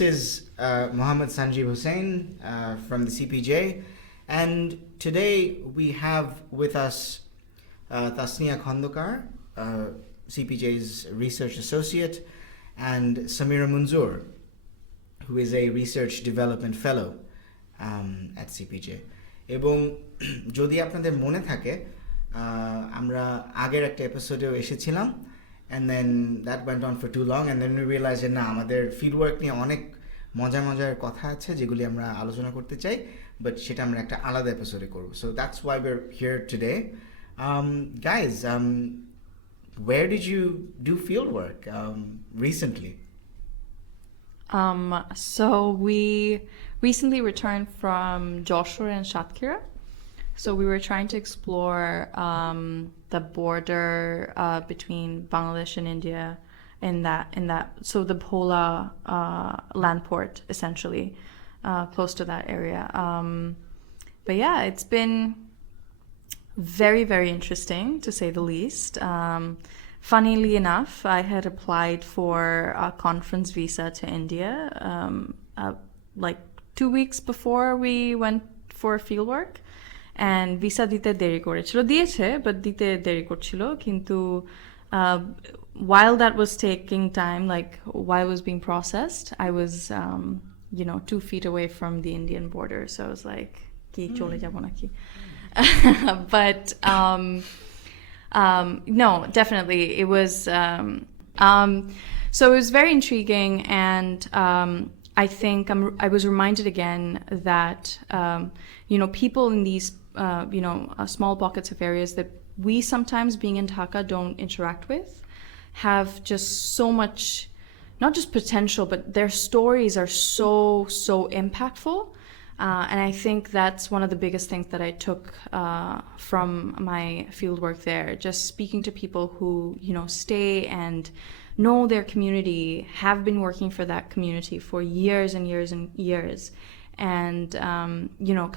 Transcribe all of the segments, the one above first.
this is Mohammed Sanjeeb Hussain from the CPJ, and today we have with us Tasnia Khandokar, CPJ's research associate, and Samira Munzoor, who is a research development fellow at CPJ. এবং যদি আপনাদের মনে থাকে আমরা আগের একটা এপিসোডেও এসেছিলাম, and then that went on for too long, and then we realized যে না, আমাদের ফিল্ডওয়ার্ক নিয়ে অনেক মজার মজার কথা আছে যেগুলি আমরা আলোচনা করতে চাই, বাট সেটা আমরা একটা আলাদা এপিসোডে করব. So that's why we're here today. Guys, where did you do fieldwork recently? So we recently returned from Jashore and Satkhira. So we were trying to explore the border between Bangladesh and India in that so the Bhola land port, essentially, close to that area. But yeah, it's been very, very interesting, to say the least. Funnily enough, I had applied for a conference visa to India like 2 weeks before we went for fieldwork, and visa dite deri korechilo, diyeche but dite deri korchilo, kintu while that was taking time, like while it was being processed, I was 2 feet away from the Indian border, so I was like ki chole jabo naki. But no, definitely it was so it was very intriguing, and I think I was reminded again that people in these small pockets of areas that we sometimes, being in Dhaka, don't interact with, have just so much, not just potential, but their stories are so impactful. And I think that's one of the biggest things that I took from my fieldwork there. Just speaking to people who, stay and know their community, have been working for that community for years and years and years. And,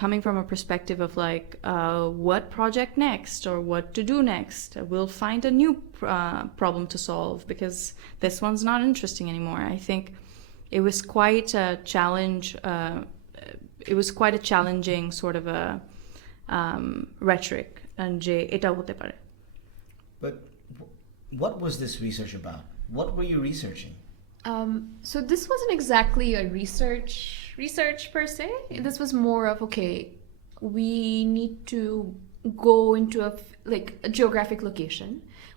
coming from a perspective of like, what project next or what to do next? We'll find a new problem to solve because this one's not interesting anymore. I think it was quite a challenge. It was quite a challenging sort of a rhetoric. And eta hote pare. But what was this research about? What were you researching? So this wasn't exactly a research per se. This was more of, okay, we need to go into a geographic location.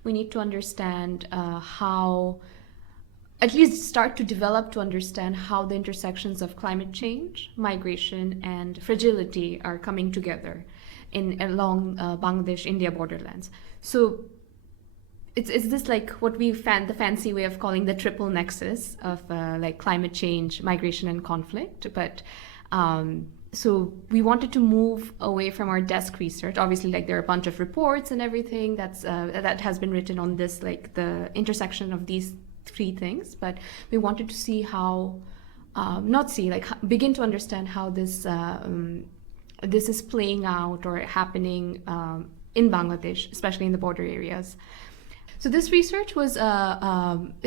We need to understand how, at least start to develop to understand how the intersections of climate change, migration, and fragility are coming together along Bangladesh-India borderlands. So it's this like what we the fancy way of calling the triple nexus of like climate change, migration, and conflict. But so we wanted to move away from our desk research. Obviously, like there are a bunch of reports and everything that has been written on this, like the intersection of these 3 things. But we wanted to see how, begin to understand how this is playing out or happening in Bangladesh, especially in the border areas. So this research was,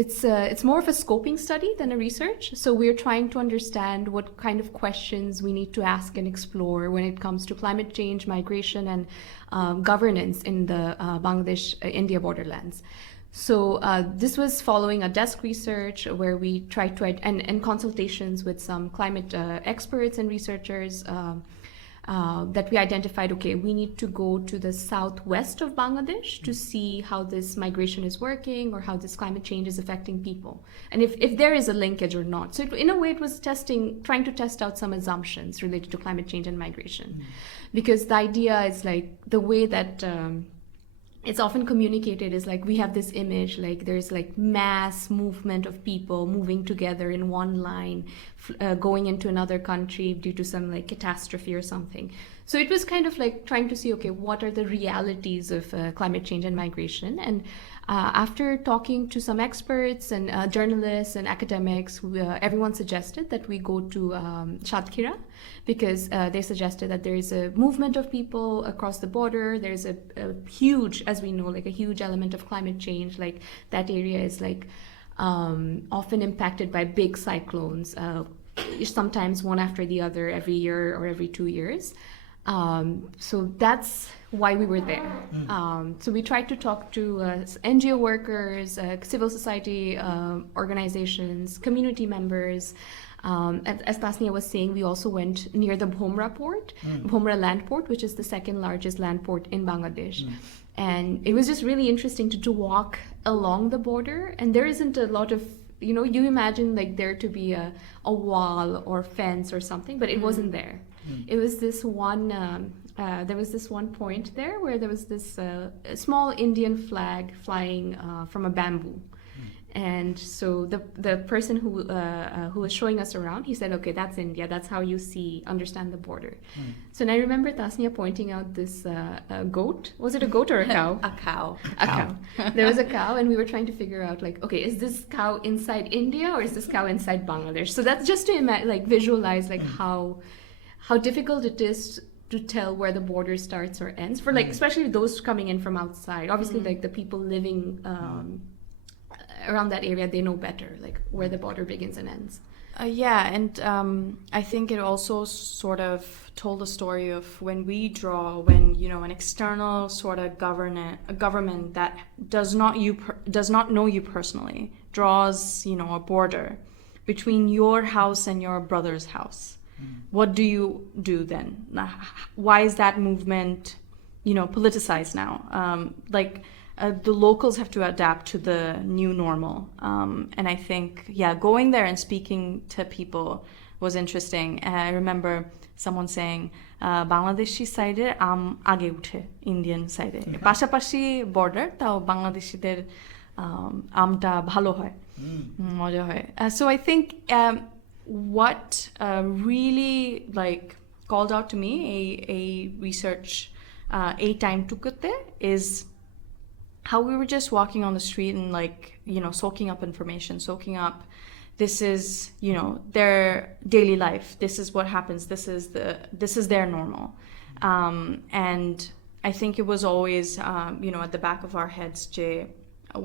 it's more of a scoping study than a research. So we're trying to understand what kind of questions we need to ask and explore when it comes to climate change, migration, and governance in the Bangladesh-India borderlands. So this was following a desk research where we tried to, and consultations with some climate experts and researchers, that we identified, okay, we need to go to the southwest of Bangladesh to see how this migration is working or how this climate change is affecting people, and if there is a linkage or not. So in a way, it was trying to test out some assumptions related to climate change and migration, because the idea is like the way that it's often communicated is like we have this image like there's like mass movement of people moving together in one line, going into another country due to some like catastrophe or something. So it was kind of like trying to see, okay, what are the realities of climate change and migration? And after talking to some experts and journalists and academics, everyone suggested that we go to Satkhira, because they suggested that there is a movement of people across the border. There's a huge, as we know, like a huge element of climate change. Like that area is like often impacted by big cyclones, sometimes one after the other every year or every 2 years. So that's why we were there. So we tried to talk to NGO workers, civil society organizations, community members. As Tasnia was saying, we also went near the Bhomra port, Bhomra land port, which is the second largest land port in Bangladesh. And it was just really interesting to walk along the border. And there isn't a lot of, you imagine like there to be a wall or fence or something, but it wasn't there. It was this one, there was this one point there where there was this small Indian flag flying from a bamboo. And so the person who was showing us around, he said, okay, that's India. That's how you understand the border. So and I remember Tasnia pointing out this goat. Was it a goat or a cow? A cow. A cow. There was a cow, and we were trying to figure out, like, okay, is this cow inside India or is this cow inside Bangladesh? So that's just to visualize, like, how difficult it is to tell where the border starts or ends for, like, especially those coming in from outside. Obviously, like the people living around that area, they know better, like where the border begins and ends. And I think it also sort of told the story of when an external sort of government that does not know you personally draws a border between your house and your brother's house. What do you do then? Why is that movement politicized now? The locals have to adapt to the new normal. And I think, going there and speaking to people was interesting. And I remember someone saying, Bangladeshi side age উঠে, Indian side. পাশাপাশি border, তাও বাংলাদেশিদের আমটা ভালো হয়, মজা হয়. So I think what really called out to me a research a time tukute is how we were just walking on the street and soaking up information, soaking up this is their daily life, this is what happens, this is their normal, and I think it was always at the back of our heads,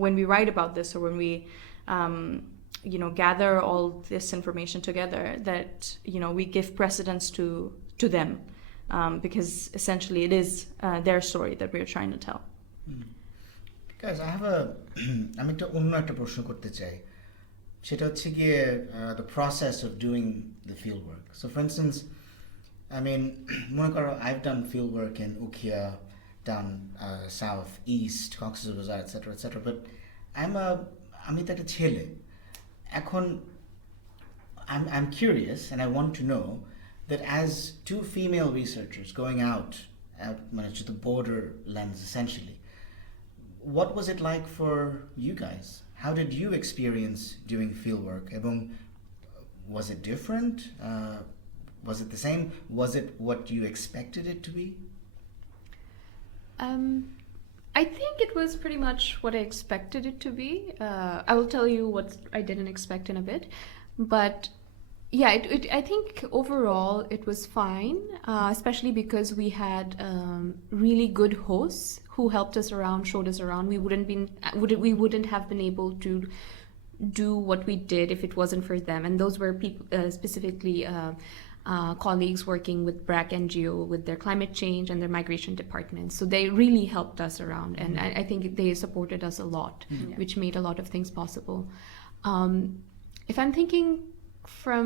when we write about this or when we gather all this information together, that we give precedence to them, because essentially it is their story that we're trying to tell. Guys, আমি অন্য একটা প্রশ্ন করতে চাই, সেটা হচ্ছে গিয়ে the process of doing the field work. So for instance, I mean, মনে করো I've done field work in Ukhia, down south, east, Cox's Bazar, etc., etc. But আমি তো একটা ছেলে. এখন I'm curious and I want to know that as two female researchers going out to the borderlands essentially, what was it like for you guys? How did you experience doing fieldwork? Was it different? Was it the same? Was it what you expected it to be? I think it was pretty much what I expected it to be. I will tell you what I didn't expect in a bit. But I think overall it was fine, especially because we had really good hosts who helped us around, showed us around. We wouldn't have been able to do what we did if it wasn't for them. And those were people, specifically colleagues working with BRAC NGO with their climate change and their migration departments. So they really helped us around, and I think they supported us a lot, which made a lot of things possible. If I'm thinking from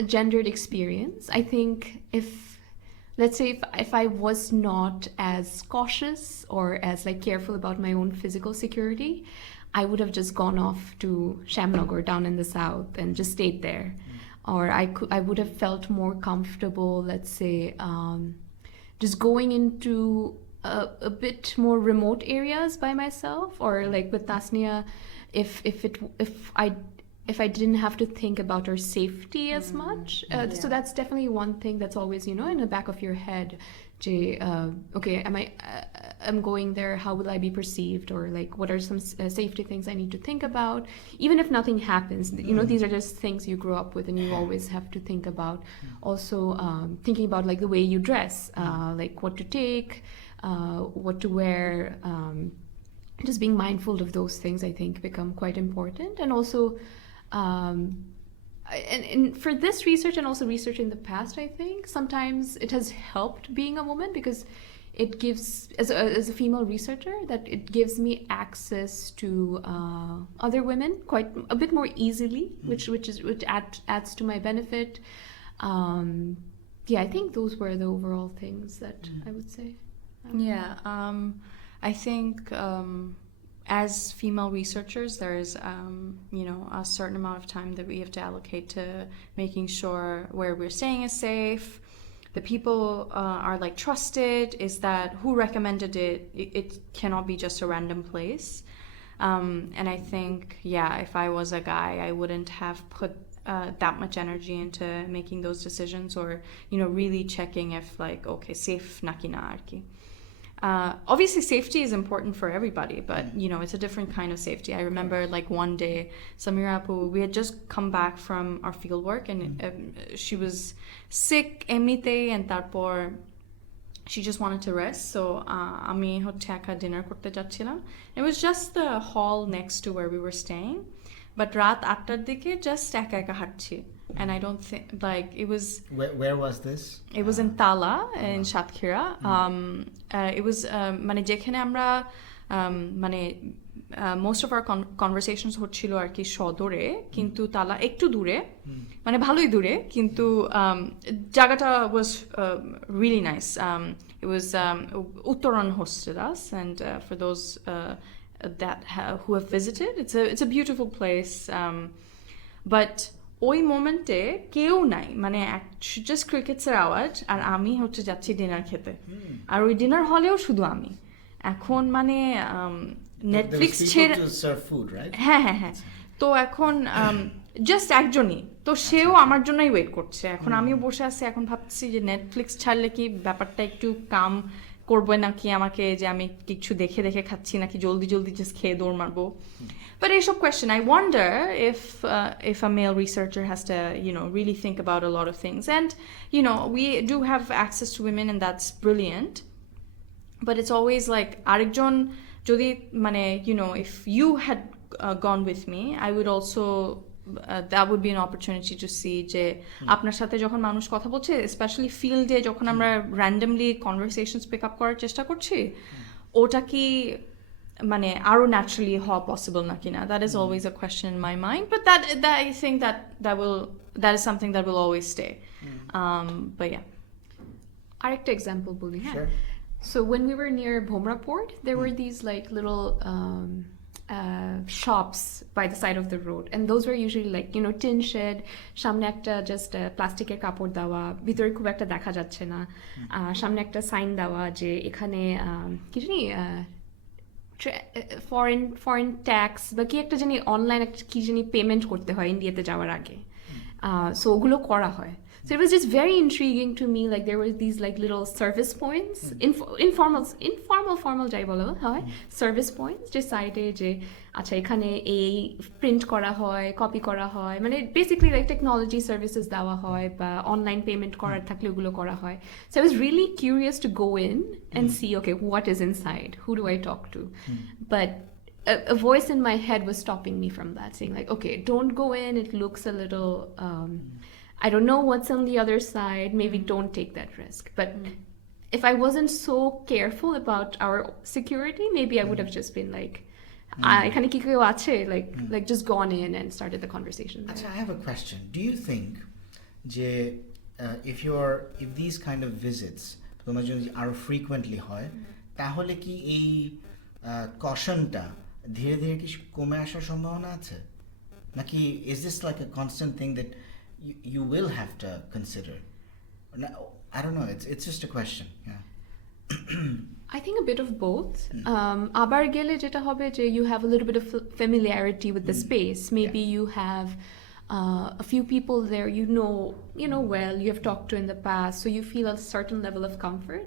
a gendered experience, I think let's say if I was not as cautious or as careful about my own physical security, I would have just gone off to Shamnagar down in the south and just stayed there. Or I would have felt more comfortable, let's say, just going into a bit more remote areas by myself, or like with Tasnia, if I didn't have to think about her safety as much. So that's definitely one thing that's always, in the back of your head. Okay, I'm going there, how will I be perceived? Or what are some safety things I need to think about? Even if nothing happens, these are just things you grow up with and you always have to think about. Also, thinking about the way you dress, what to take, what to wear, just being mindful of those things, I think, become quite important. And also, and for this research and also research in the past, I think sometimes it has helped being a woman, because it gives, as a female researcher, that it gives me access to other women quite a bit more easily, which adds to my benefit. Yeah, I think those were the overall things that I would say. Yeah, I think as female researchers, there's a certain amount of time that we have to allocate to making sure where we're staying is safe, the people are like trusted, is that who recommended it. It cannot be just a random place. And I think, yeah, if I was a guy, I wouldn't have put that much energy into making those decisions, or really checking if like, okay, safe naki na arki. Obviously safety is important for everybody, but it's a different kind of safety. I remember like one day, Samira apu, we had just come back from our fieldwork, and she was sick emnite, and tarpor she just wanted to rest. So ami hocche eka dinner korte jacchilam. It was just the hall next to where we were staying, but raat 8টার দিকে just eka eka হাঁটছি. And I don't think, like, it was... Where was this? It was in Tala, in Satkhira. It was, মানে যেখানে আমরা, মানে most of our conversations হচ্ছিল আর কি সদরে, কিন্তু তালা একটু দূরে, মানে ভালোই দূরে, কিন্তু জায়গাটা was really nice. It was Uttaran hosted us, and for those who have visited, it's a beautiful place. But ওই মোমেন্টে কেউ নাই, মানে জাস্ট ক্রিকেটসের আওয়াজ, আর আমি হচ্ছে যাচ্ছি ডিনার খেতে, আর ওই ডিনার হলেও শুধু আমি। এখন মানে নেটফ্লিক্স ছেড়ে, হ্যাঁ হ্যাঁ হ্যাঁ, তো এখন জাস্ট একজনই, তো সেও আমার জন্যই ওয়েট করছে। এখন আমিও বসে আছি, এখন ভাবছি যে নেটফ্লিক্স ছাড়লে কি ব্যাপারটা একটু কাম করবে নাকি আমাকে, যে আমি কিছু দেখে দেখে খাচ্ছি নাকি জলদি জলদি জাস্ট খেয়ে দৌড় মারবো। But it's a question. I wonder if a male researcher has to, really think about a lot of things. And, we do have access to women, and that's brilliant. But it's always like, arekjon jodi mane, if you had gone with me, I would also that would be an opportunity to see যে আপনার সাথে যখন মানুষ কথা বলছে, specially ফিল্ডে যখন আমরা র্যান্ডমলি কনভারসেশনস পিক আপ করার চেষ্টা করছি, ওটা কি মানে আরো ন্যাচারালি হওয়া পসিবল নাকি না, that is always a question in my mind, but that I think that is something that will always stay. But yeah, আরেকটা এক্সাম্পল বলি, হ্যাঁ। Sure. So when we were near Bhomra Port, there were these like little shops by the side of the road, and those were usually like tin shed, সামনে একটা just প্লাস্টিকের কাপড় দেওয়া, ভিতরে খুব একটা দেখা যাচ্ছে না, সামনে একটা সাইন দেওয়া যে এখানে কি জানি ফরেন ট্যাক্স বা কি একটা জানি অনলাইন একটা কি জানি পেমেন্ট করতে হয় ইন্ডিয়াতে যাওয়ার আগে, সো ওগুলো করা হয়। So it was just very intriguing to me. Like there were these like little service points, informal যাই বলা হয়, service points যে সাইডে যে আচ্ছা এখানে এই প্রিন্ট করা হয়, কপি করা হয়, মানে বেসিক্যালি লাইক টেকনোলজি সার্ভিসেস দেওয়া হয় বা অনলাইন পেমেন্ট করার থাকলে ওগুলো করা হয়। So I was really curious to go in and see, okay, what is inside? Who do I talk to? But a voice in my head was stopping me from that, saying like, okay, don't go in. It looks a little I don't know what's on the other side, maybe don't take that risk. But if I wasn't so careful about our security, maybe I would have just been like, ekhane ki keu ache, like just gone in and started the conversation there. Achha, I have a question. Do you think je if these kind of visits tomar jodi aro frequently hoy, tahole ki ei caution ta dhire dhire ki kome ashar সম্ভাবনা আছে, naki is this like a constant thing that you will have to consider? I don't know, it's just a question. Yeah. I think a bit of both. আবার গেলে যেটা হবে যে you have a little bit of familiarity with the space. Maybe you have a few people there you know well, you have talked to in the past, so you feel a certain level of comfort.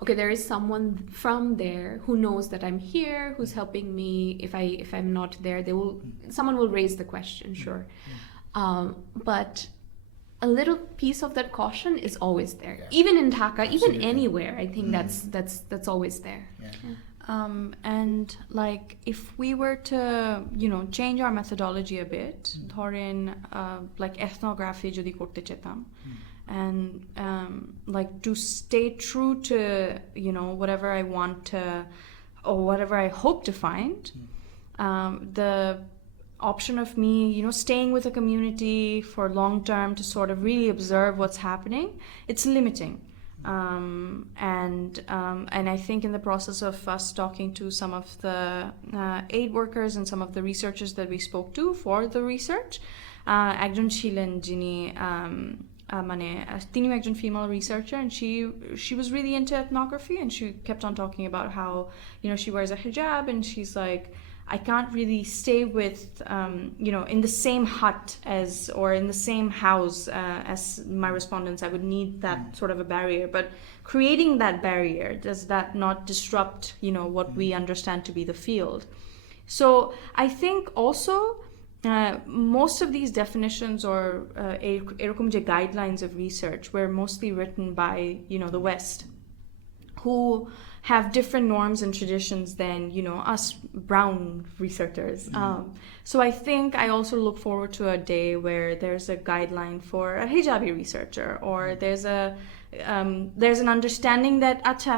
Okay, there is someone from there who knows that I'm here, who's helping me. If I'm not there, someone will raise the question, sure. But a little piece of that caution is always there, even in Dhaka, even anywhere. I think that's always there. And like if we were to, you know, change our methodology a bit, ধরেন like ethnography যদি করতে চেতাম, and like to stay true to, you know, whatever I want to or whatever I hope to find, the option of me, you know, staying with a community for long term to sort of really observe what's happening, it's limiting. And I think in the process of us talking to some of the aid workers and some of the researchers that we spoke to for the research, একজন ছিলেন যিনি মানে তিনিও একজন female researcher, and she was really into ethnography, and she kept on talking about how, you know, she wears a hijab, and she's like, I can't really stay with, you know, in the same hut as, or in the same house as my respondents. I would need that sort of a barrier. But creating that barrier, does that not disrupt, you know, what we understand to be the field? So I think also most of these definitions or এরকম যে guidelines of research were mostly written by, you know, the West, who have different norms and traditions than, you know, us brown researchers. So I think I also look forward to a day where there's a guideline for a hijabi researcher, or there's an understanding that acha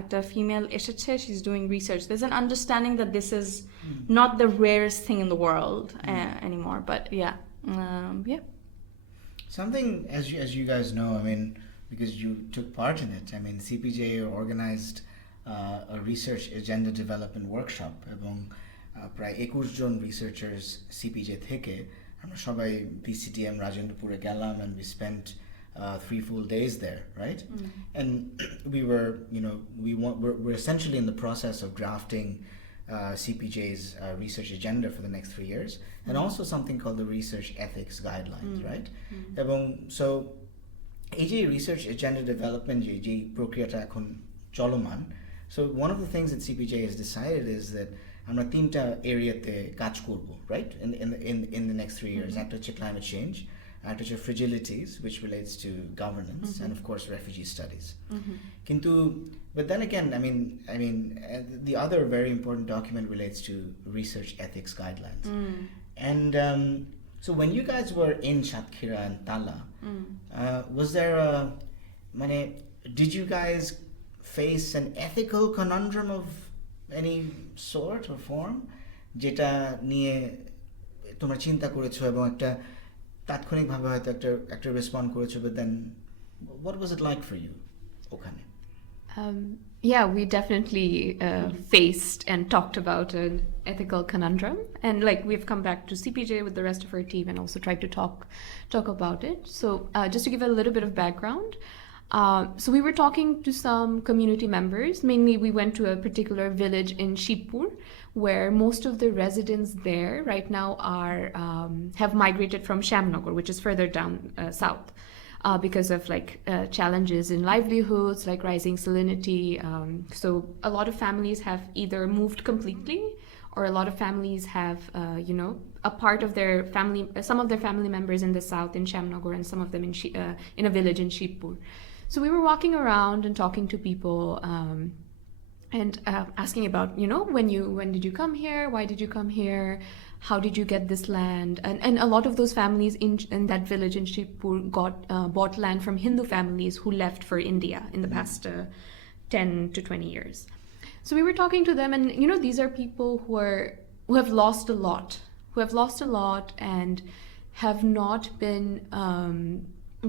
একটা female এসেছে, she's doing research. There's an understanding that this is not the rarest thing in the world anymore. But yeah. Something, as you guys know, I mean, because you took part in it. I mean, CPJ organized a research agenda development workshop এবং প্রায় 21 জন researchers CPJ থেকে আমরা সবাই BCTM রাজেন্দ্রপুরে গেলাম, and we spent 3 full days there, right? And we were, you know, we're essentially in the process of drafting CPJ's research agenda for the next 3 years, and also something called the research ethics guidelines, right? এবং so এই যে research agenda development যে প্রক্রিয়াটা এখন চলমান, so one of the things that CPJ has decided is that আমরা তিনটা এরিয়াতে কাজ করব, right, in the next 3 years. একটা হচ্ছে climate change, একটা হচ্ছে fragilities, which relates to governance, and of course refugee studies. কিন্তু but then again, I mean the other very important document relates to research ethics guidelines. And so when you guys were in Satkhira and Tala, was there did you guys face an ethical conundrum of any sort or form যেটা নিয়ে তোমরা চিন্তা করেছো এবং একটা তাৎক্ষণিকভাবে হয়তো একটা রেসপন্ড করেছো, but then what was it like for you ওখানে? Yeah, we definitely faced and talked about an ethical conundrum, and like we've come back to CPJ with the rest of our team and also tried to talk about it. So just to give a little bit of background, so we were talking to some community members. Mainly we went to a particular village in Shibpur, where most of the residents there right now are have migrated from Shamnagar, which is further down south. Because of like challenges in livelihoods, like rising salinity. So a lot of families have either moved completely, or a lot of families have, you know, a part of their family, some of their family members in the south in Shamnagar, and some of them in a village in Shibpur. So we were walking around and talking to people, and asking about, you know, when did you come here? Why did you come here? How did you get this land? And a lot of those families in that village in Shibpur bought land from Hindu families who left for India in the past 10 to 20 years. So we were talking to them, and you know, these are people who have lost a lot and have not been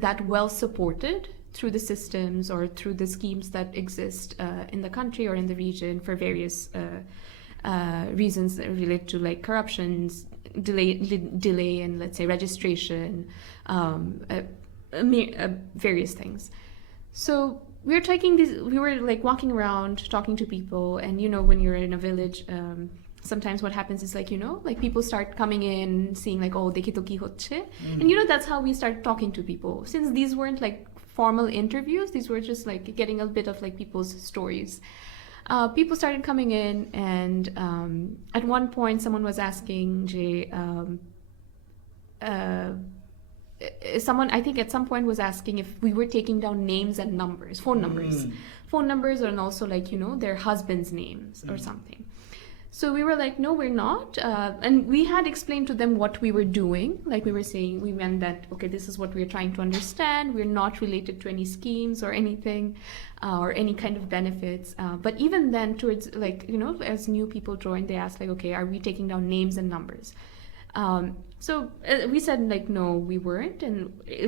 that well supported through the systems or through the schemes that exist in the country or in the region for various reasons that relate to like corruptions, delay in, let's say, registration, various things. So we were like walking around talking to people, and you know, when you're in a village, sometimes what happens is like, you know, like people start coming in, seeing like, oh, dekhi to ki hocche, and you know, that's how we started talking to people. Since these weren't like formal interviews, these were just like getting a bit of like people's stories. People started coming in, and at one point someone was asking someone, I think at some point, was asking if we were taking down names and numbers, phone numbers, and also like, you know, their husbands' names or something. So we were like, no, we're not. And we had explained to them what we were doing. Like we were saying, we meant that, okay, this is what we're trying to understand. We're not related to any schemes or anything, or any kind of benefits. But even then, towards like, you know, as new people joined, they asked like, okay, are we taking down names and numbers? So we said like, no, we weren't. And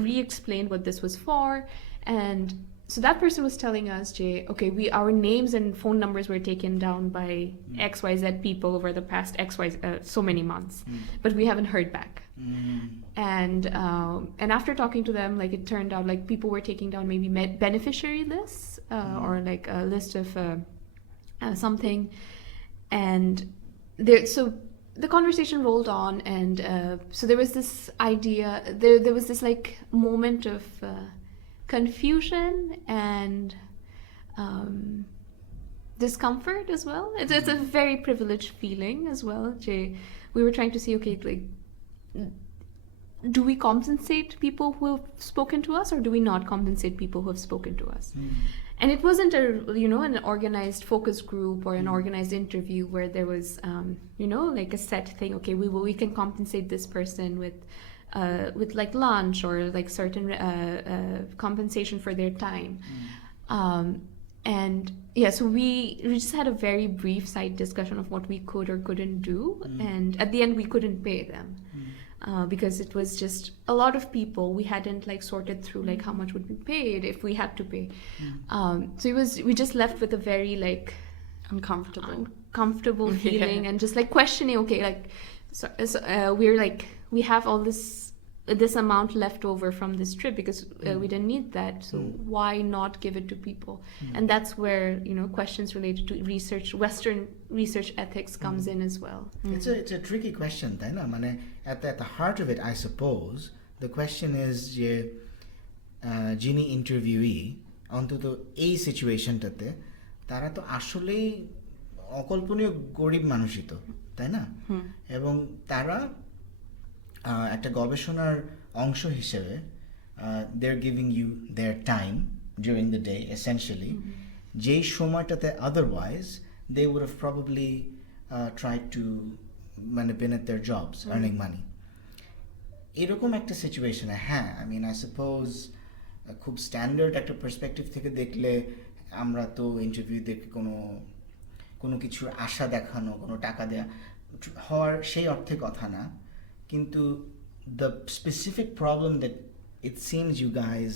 we explained what this was for. And so that person was telling us, Jay, okay, our names and phone numbers were taken down by XYZ people over the past so many months, but we haven't heard back. And after talking to them, like it turned out like people were taking down maybe beneficiary lists or like a list of something, and so the conversation rolled on, and so there was this idea, there was this like moment of confusion and discomfort as well. It's a very privileged feeling as well. We were trying to see, okay, like, do we compensate people who have spoken to us, or do we not compensate people who have spoken to us? And it wasn't an organized focus group or an organized interview where there was like a set thing. Okay, we can compensate this person with like lunch or like certain compensation for their time. And yeah, so we just had a very brief side discussion of what we could or couldn't do. And at the end, we couldn't pay them because it was just a lot of people. We hadn't like sorted through like how much would be paid if we had to pay. So we just left with a very like uncomfortable feeling and just like questioning, okay, like we're like, we have all this amount left over from this trip because we didn't need that, so why not give it to people? And that's where, you know, questions related to research, Western research ethics comes in as well. It's a tricky question, তাই না? মানে at the heart of it, I suppose the question is যে যিনি ইন্টারভিউই অন্তত এই সিচুয়েশনটাতে তারা তো আসলেই অকল্পনীয় গরিব মানুষই তো, তাই না? এবং তারা একটা গবেষণার অংশ হিসেবে they're giving you their time during the day essentially, যেই সময়টাতে otherwise they would have probably tried to been at their jobs earning money. এরকম একটা সিচুয়েশনে হ্যাঁ, I mean I suppose খুব স্ট্যান্ডার্ড একটা পার্সপেক্টিভ থেকে দেখলে আমরা তো ইন্টারভিউ দেখে কোনো কিছুর আশা দেখানো, কোনো টাকা দেয়া হওয়ার সেই অর্থে কথা না, কিন্তু the specific problem that it seems you guys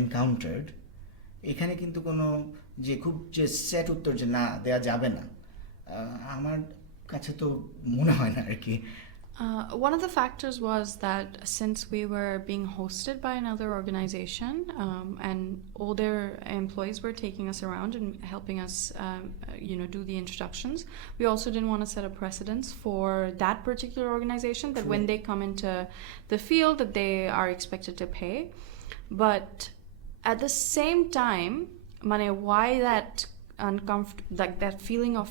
encountered, এখানে কিন্তু কোনো যে খুব যে সেট উত্তর যে না দেয়া যাবে না আমার কাছে তো মনে হয় না আর কি। One of the factors was that since we were being hosted by another organization and all their employees were taking us around and helping us do the introductions, we also didn't want to set a precedence for that particular organization that when they come into the field that they are expected to pay. But at the same time, why that that feeling of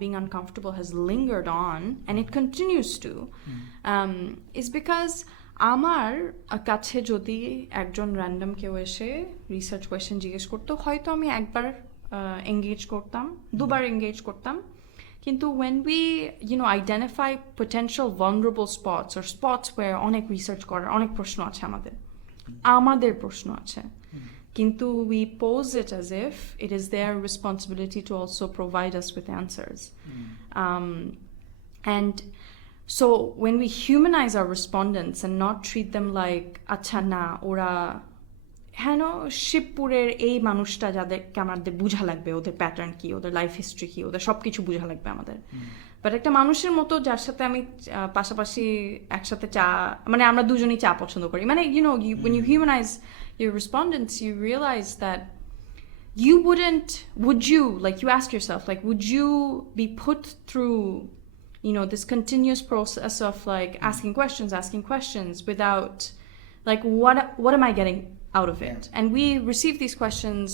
being uncomfortable has lingered on and it continues to is because আমার কাছে যদি একজন random কেউ এসে research question জিজ্ঞেস করতো, হয়তো আমি একবার এঙ্গেজ করতাম, দুবার এঙ্গেজ করতাম, কিন্তু when we identify potential vulnerable spots or spots where অনেক রিসার্চ করার অনেক প্রশ্ন আছে, আমাদের প্রশ্ন আছে, কিন্তু we pose it as if it is their responsibility to also provide us with answers. And so when we humanize our respondents and not treat them like acha na ora heno শিবপুরের এই মানুষটা যাদেরকে আমাদের বুঝা লাগবে, ওদের pattern কি, ওদের life history কি, ওদের সবকিছু বুঝা লাগবে আমাদের, বাট একটা মানুষের মতো যার সাথে আমি পাশাপাশি একসাথে চা, আমরা দুজনেই চা পছন্দ করি, when you humanize your respondents, you realize that would you ask yourself, like, would you be put through this continuous process of like asking questions without like what am I getting out of it? And we receive these questions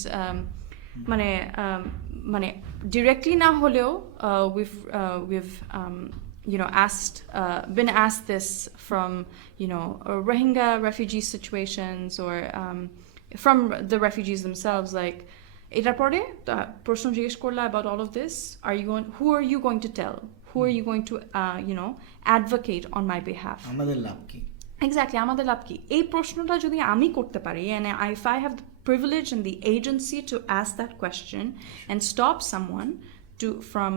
directly na holeo we've been asked this from Rohingya refugee situations or from the refugees themselves, like এটার পরে প্রশ্ন জিজ্ঞেস করলা about all of this, who are you going to tell, who are you going to advocate on my behalf, আমাদের লাভ কি? Exactly, আমাদের লাভ কি? এই প্রশ্নটা যদি আমি করতে পারি, and if I have the privilege and the agency to ask that question and stop someone from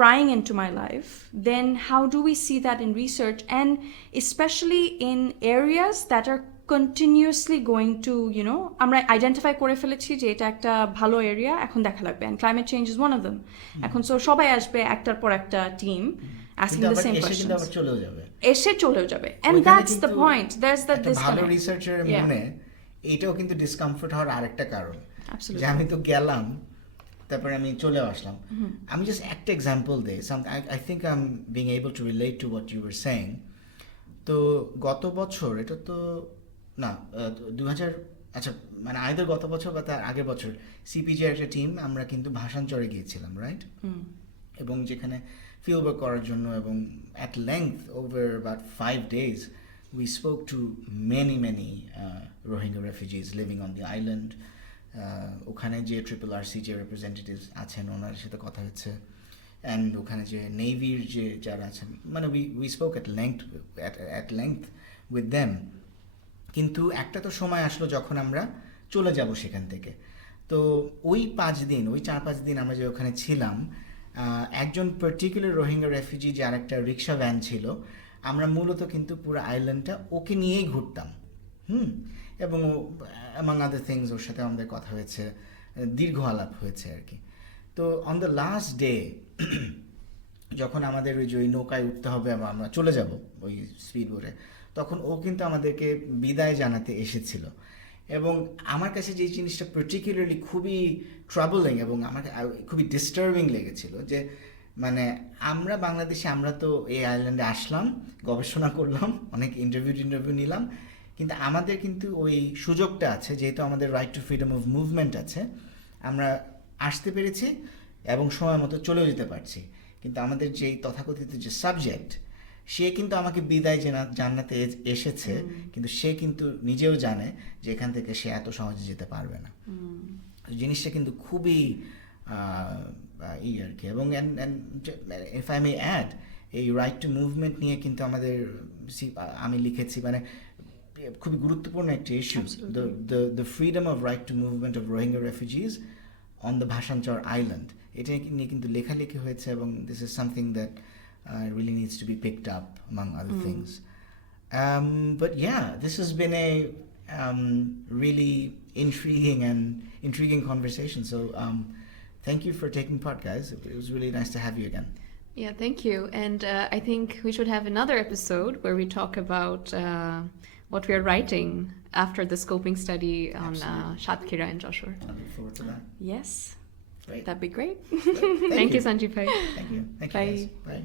prying into my life, then how do we see that in research, and especially in areas that are continuously going to আমরা identify করে ফেলেছি যে এটা একটা ভালো area, এখন দেখা লাগবে, and climate change is one of them. এখন সো সবাই আসবে একটার পর একটা team asking the same questions, এসে চলেও যাবে, and that's the point. There's that disconnect. ভালো রিসার্চারের মনে এটাও কিন্তু ডিসকমফর্ট হওয়ার আরেকটা কারণ, Absolutely. যে আমি তো গেলাম তারপরে আমি চলে আসলাম। আমি জাস্ট একটা এক্সাম্পল দেই, I think I am being able to relate to what you were saying. তো গত বছর, এটা তো না 2000, আচ্ছা মানে আইদার গত বছর বা তার আগের বছর, সিপিজে একটা টিম আমরা কিন্তু ভাষাঞ্চরে গিয়েছিলাম, রাইট? এবং যেখানে fieldwork করার জন্য, এবং at length over about 5 days we spoke to many Rohingya refugees living on the island. ওখানে যে RRRC যে রিপ্রেজেন্টেটিভস আছেন ওনার সাথে কথা হচ্ছে, অ্যান্ড ওখানে যে নেভির যে যারা আছেন, মানে we spoke at length with them. কিন্তু একটা তো সময় আসলো যখন আমরা চলে যাব সেখান থেকে। তো ওই 4-5 দিন আমরা যে ওখানে ছিলাম, একজন পার্টিকুলার রোহিঙ্গা রেফিউজি যার একটা রিক্সা ভ্যান ছিল, আমরা মূলত কিন্তু পুরো আইল্যান্ডটা ওকে নিয়েই ঘুরতাম। এবং অ্যামাং আদার থিংস ওর সাথে আমাদের কথা হয়েছে, দীর্ঘ আলাপ হয়েছে আর কি। তো অন দ্য লাস্ট ডে যখন আমাদের ওই নৌকায় উঠতে হবে এবং আমরা চলে যাব ওই স্পিড বোটে, তখন ও কিন্তু আমাদেরকে বিদায় জানাতে এসেছিল। এবং আমার কাছে যে জিনিসটা পার্টিকুলারলি খুবই ট্রাবলিং এবং আমার খুবই ডিস্টার্বিং লেগেছিল, যে মানে আমরা বাংলাদেশে, আমরা তো এই আইল্যান্ডে আসলাম, গবেষণা করলাম, অনেক ইন্টারভিউ নিলাম, কিন্তু আমাদের কিন্তু ওই সুযোগটা আছে, যেহেতু আমাদের right two freedom of movement আছে, আমরা আসতে পেরেছি এবং সময় মতো চলেও যেতে পারছি। কিন্তু আমাদের যেই তথাকথিত যে সাবজেক্ট, সে কিন্তু আমাকে বিদায় জানাতে এসেছে, কিন্তু সে কিন্তু নিজেও জানে যে এখান থেকে সে এত সহজে যেতে পারবে না। জিনিসটা কিন্তু খুবই আর কি। এবং ইফ আই মে অ্যাড, এই রাইট টু মুভমেন্ট নিয়ে কিন্তু আমাদের আমি লিখেছি, মানে খুবই গুরুত্বপূর্ণ একটা issue, the freedom of right to movement of Rohingya refugees on the Bhasan Char island, এটা নিয়ে কিন্তু লেখালেখি হয়েছে, এবং this is something that really needs to be picked up among other things. But yeah, this has been a really intriguing conversation. So thank you for taking part, guys. It was really nice to have you again. Yeah, thank you. And I think we should have another episode where we talk about what we are writing after the scoping study on Satkhira and Jashore. I look forward to that. Yes. Great. That'd be great. Thank Thank you, Sanjeeb. Thank you. Thank you, Bye. guys. Bye.